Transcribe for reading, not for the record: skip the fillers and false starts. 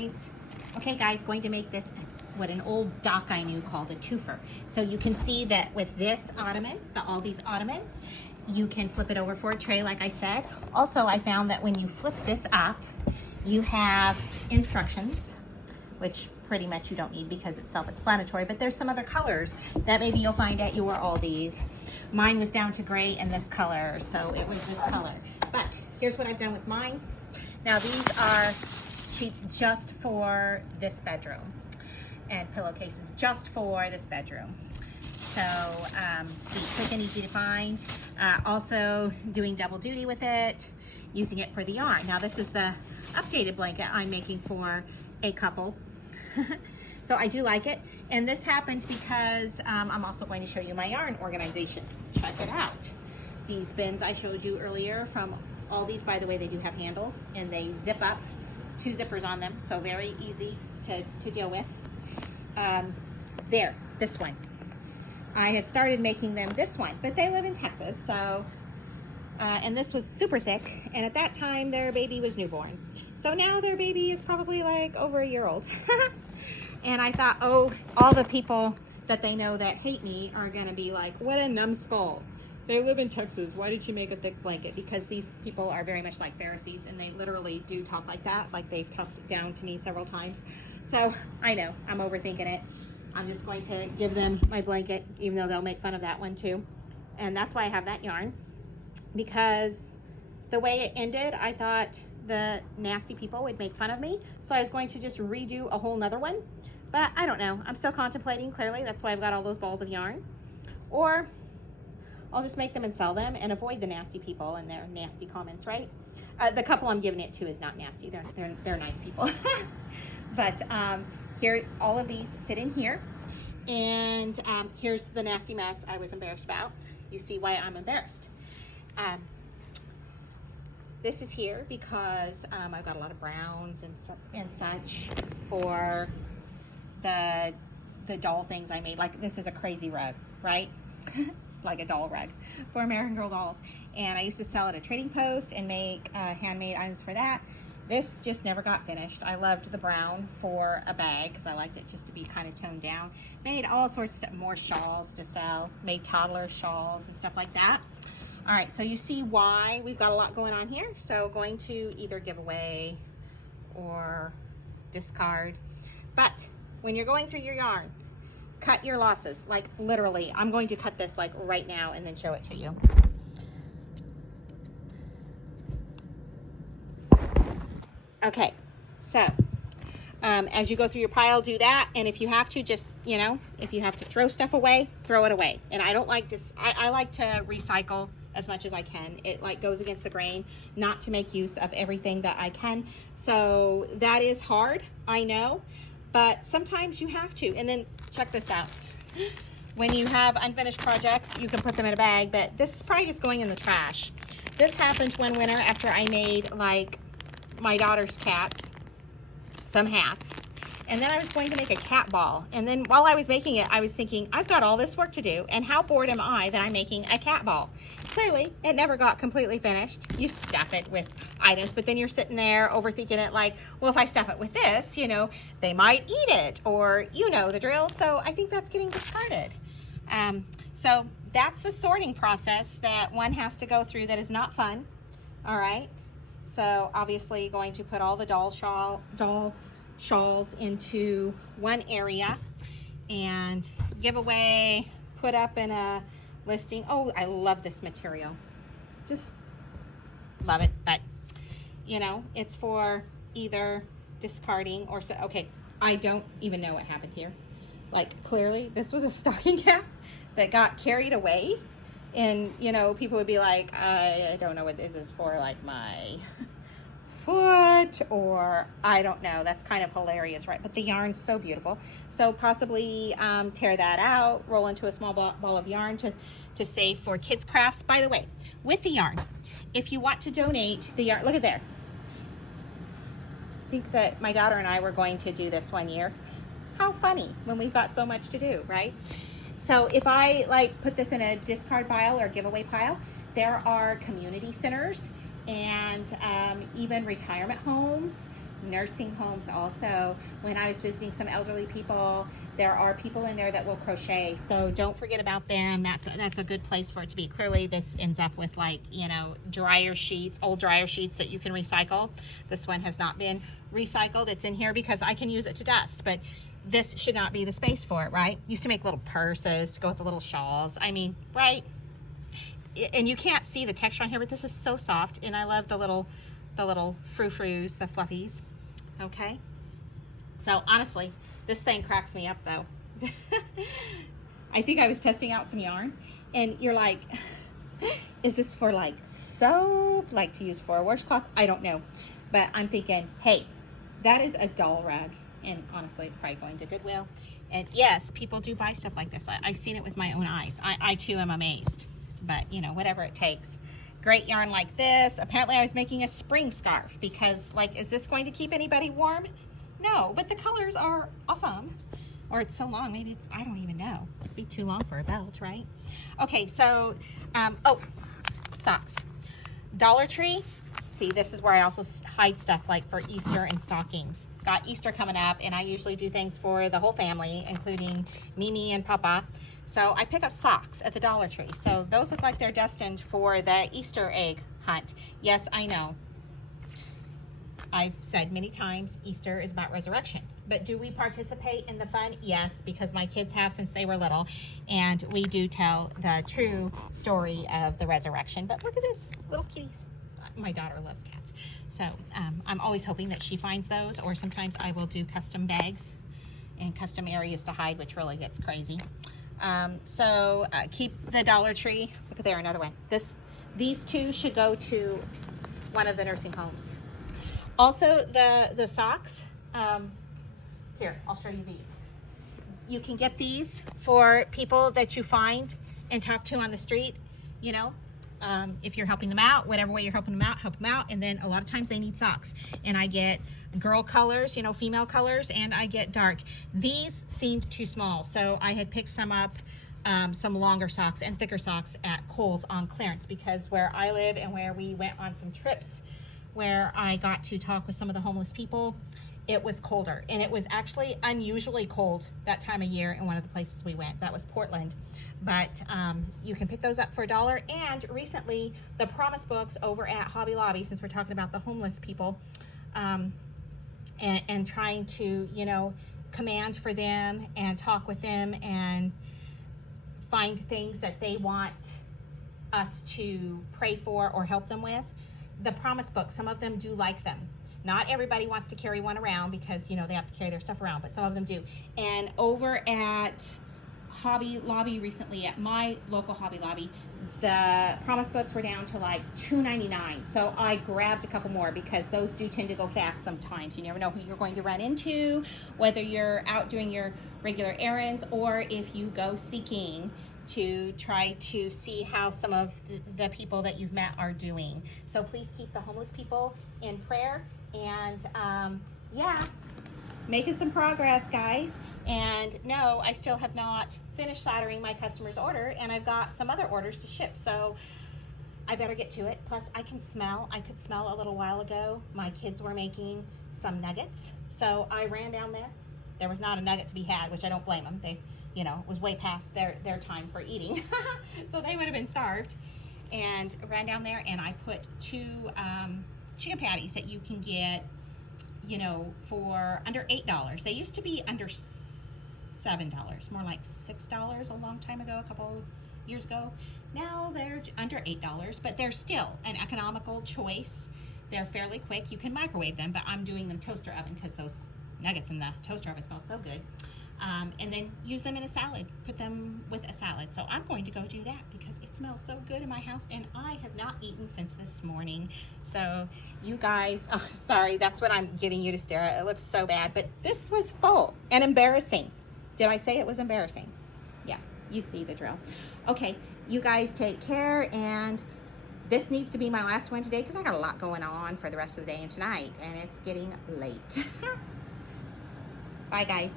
guys. Okay guys, going to make this what an old doc I knew called a twofer. So you can see that with this ottoman, the Aldi's ottoman, you can flip it over for a tray like I said. Also, I found that when you flip this up, you have instructions, which pretty much you don't need because it's self-explanatory, but there's some other colors that maybe you'll find at your Aldi's. Mine was down to gray and this color, so it was this color. But here's what I've done with mine. Now these are sheets just for this bedroom and pillowcases just for this bedroom. So be quick and easy to find. Also doing double duty with it, using it for the yarn. Now this is the updated blanket I'm making for a couple. So I do like it. And this happened because I'm also going to show you my yarn organization. Check it out. These bins I showed you earlier from Aldi's, by the way, they do have handles and they zip up, 2 zippers on them, so very easy to deal with. There, this one. I had started making them this one, but they live in Texas, so, and this was super thick, and at that time their baby was newborn. So now their baby is probably like over a year old. And I thought, oh, all the people that they know that hate me are gonna be like, what a numbskull. They live in Texas, why did you make a thick blanket? Because these people are very much like Pharisees, and they literally do talk like that, like they've talked it down to me several times. So I know, I'm overthinking it. I'm just going to give them my blanket, even though they'll make fun of that one too. And that's why I have that yarn, because the way it ended, I thought the nasty people would make fun of me. So I was going to just redo a whole nother one, but I don't know. I'm still contemplating, clearly. That's why I've got all those balls of yarn. Or I'll just make them and sell them and avoid the nasty people and their nasty comments, right? The couple I'm giving it to is not nasty. They're nice people. But here, all of these fit in here. And here's the nasty mess I was embarrassed about. You see why I'm embarrassed. This is here because I've got a lot of browns and such for the doll things I made. Like this is a crazy rug, right? Like a doll rug for American Girl dolls. And I used to sell at a trading post and make handmade items for that. This just never got finished. I loved the brown for a bag because I liked it just to be kind of toned down. Made all sorts of stuff, more shawls to sell. Made toddler shawls and stuff like that. All right, so you see why we've got a lot going on here. So going to either give away or discard. But when you're going through your yarn, cut your losses. Like literally, I'm going to cut this like right now and then show it to you. Okay, so as you go through your pile, do that. And if you have to, just, you know, if you have to throw stuff away, throw it away. And I don't like to, I like to recycle as much as I can. It like goes against the grain not to make use of everything that I can. So that is hard, I know, but sometimes you have to. And then check this out. When you have unfinished projects, you can put them in a bag, but this is probably just going in the trash. This happened one winter after I made like my daughter's cats some hats, and then I was going to make a cat ball. And then while I was making it, I was thinking, I've got all this work to do, and how bored am I that I'm making a cat ball? Clearly, it never got completely finished. You stuff it with items, but then you're sitting there overthinking it like, well, if I stuff it with this, you know, they might eat it, or you know the drill. So I think that's getting discarded. So that's the sorting process that one has to go through that is not fun. All right. So obviously going to put all the doll shawls into one area and give away, put up in a listing. Oh, I love this material. Just love it. But, you know, it's for either discarding or so. Okay, I don't even know what happened here. Like, clearly, this was a stocking cap that got carried away. And, you know, people would be like, I don't know what this is for, like my foot, or I don't know. That's kind of hilarious, right? But the yarn's so beautiful. So possibly tear that out, roll into a small ball of yarn to save for kids' crafts. By the way, with the yarn, if you want to donate the yarn, look at there. I think that my daughter and I were going to do this one year. How funny when we've got so much to do, right? So if I like put this in a discard pile or giveaway pile, there are community centers and even retirement homes nursing homes also. When I was visiting some elderly people, there are people in there that will crochet, so don't forget about them. That's a good place for it to be. Clearly this ends up with, like, you know, dryer sheets, old dryer sheets that you can recycle. This one has not been recycled. It's in here because I can use it to dust, but this should not be the space for it, right? Used to make little purses to go with the little shawls. I mean, right? And you can't see the texture on here, but this is so soft, and I love the little frou-frous, the fluffies. Okay, so honestly, this thing cracks me up though. I think I was testing out some yarn, and you're like, is this for like soap, like to use for a washcloth? I don't know, but I'm thinking, hey, that is a doll rug, and honestly, it's probably going to Goodwill. And yes, people do buy stuff like this. I've seen it with my own eyes. I too am amazed, but you know, whatever it takes. Great yarn like this. Apparently I was making a spring scarf because, like, is this going to keep anybody warm? No, but the colors are awesome. Or it's so long, maybe it's, I don't even know. It'd be too long for a belt, right? Okay, so, oh, socks. Dollar Tree. See, this is where I also hide stuff like for Easter and stockings. Got Easter coming up, and I usually do things for the whole family, including Mimi and Papa. So I pick up socks at the Dollar Tree. So those look like they're destined for the Easter egg hunt. Yes, I know. I've said many times Easter is about resurrection. But do we participate in the fun? Yes, because my kids have since they were little. And we do tell the true story of the resurrection. But look at this, little kitties. My daughter loves cats. So I'm always hoping that she finds those. Or sometimes I will do custom bags and custom areas to hide, which really gets crazy. Keep the Dollar Tree. Look at there, another one. These two should go to one of the nursing homes. Also, the socks. Here, I'll show you these. You can get these for people that you find and talk to on the street. You know, if you're helping them out, whatever way you're helping them out, help them out. And then a lot of times they need socks. And I get girl colors, you know, female colors, and I get dark. These seemed too small, so I had picked some up, some longer socks and thicker socks at Kohl's on clearance, because where I live and where we went on some trips where I got to talk with some of the homeless people, it was colder, and it was actually unusually cold that time of year in one of the places we went. That was Portland. But you can pick those up for $1. And recently, the Promise books over at Hobby Lobby, since we're talking about the homeless people, and trying to, you know, command for them and talk with them and find things that they want us to pray for or help them with. The Promise books, some of them do like them. Not everybody wants to carry one around because, you know, they have to carry their stuff around, but some of them do. And over at Hobby Lobby recently, at my local Hobby Lobby, the Promise books were down to like $2.99. So I grabbed a couple more because those do tend to go fast sometimes. You never know who you're going to run into, whether you're out doing your regular errands or if you go seeking to try to see how some of the people that you've met are doing. So please keep the homeless people in prayer. And yeah, making some progress, guys. And no, I still have not finished soldering my customer's order, and I've got some other orders to ship, so I better get to it. Plus I could smell a little while ago my kids were making some nuggets, so I ran down there. There was not a nugget to be had, which I don't blame them. They, you know, it was way past their time for eating. So they would have been starved. And ran down there and I put 2 chicken patties that you can get, you know, for under $8. They used to be under $7, more like $6 a long time ago, a couple years ago. Now they're under $8, but they're still an economical choice. They're fairly quick. You can microwave them, but I'm doing them toaster oven because those nuggets in the toaster oven smelled so good. And then use them in a salad, put them with a salad. So I'm going to go do that because it smells so good in my house and I have not eaten since this morning. So you guys, oh, sorry, that's what I'm giving you to stare at. It looks so bad, but this was full and embarrassing. Did I say it was embarrassing? Yeah, you see the drill. Okay, you guys take care, and this needs to be my last one today because I got a lot going on for the rest of the day and tonight, and it's getting late. Bye, guys.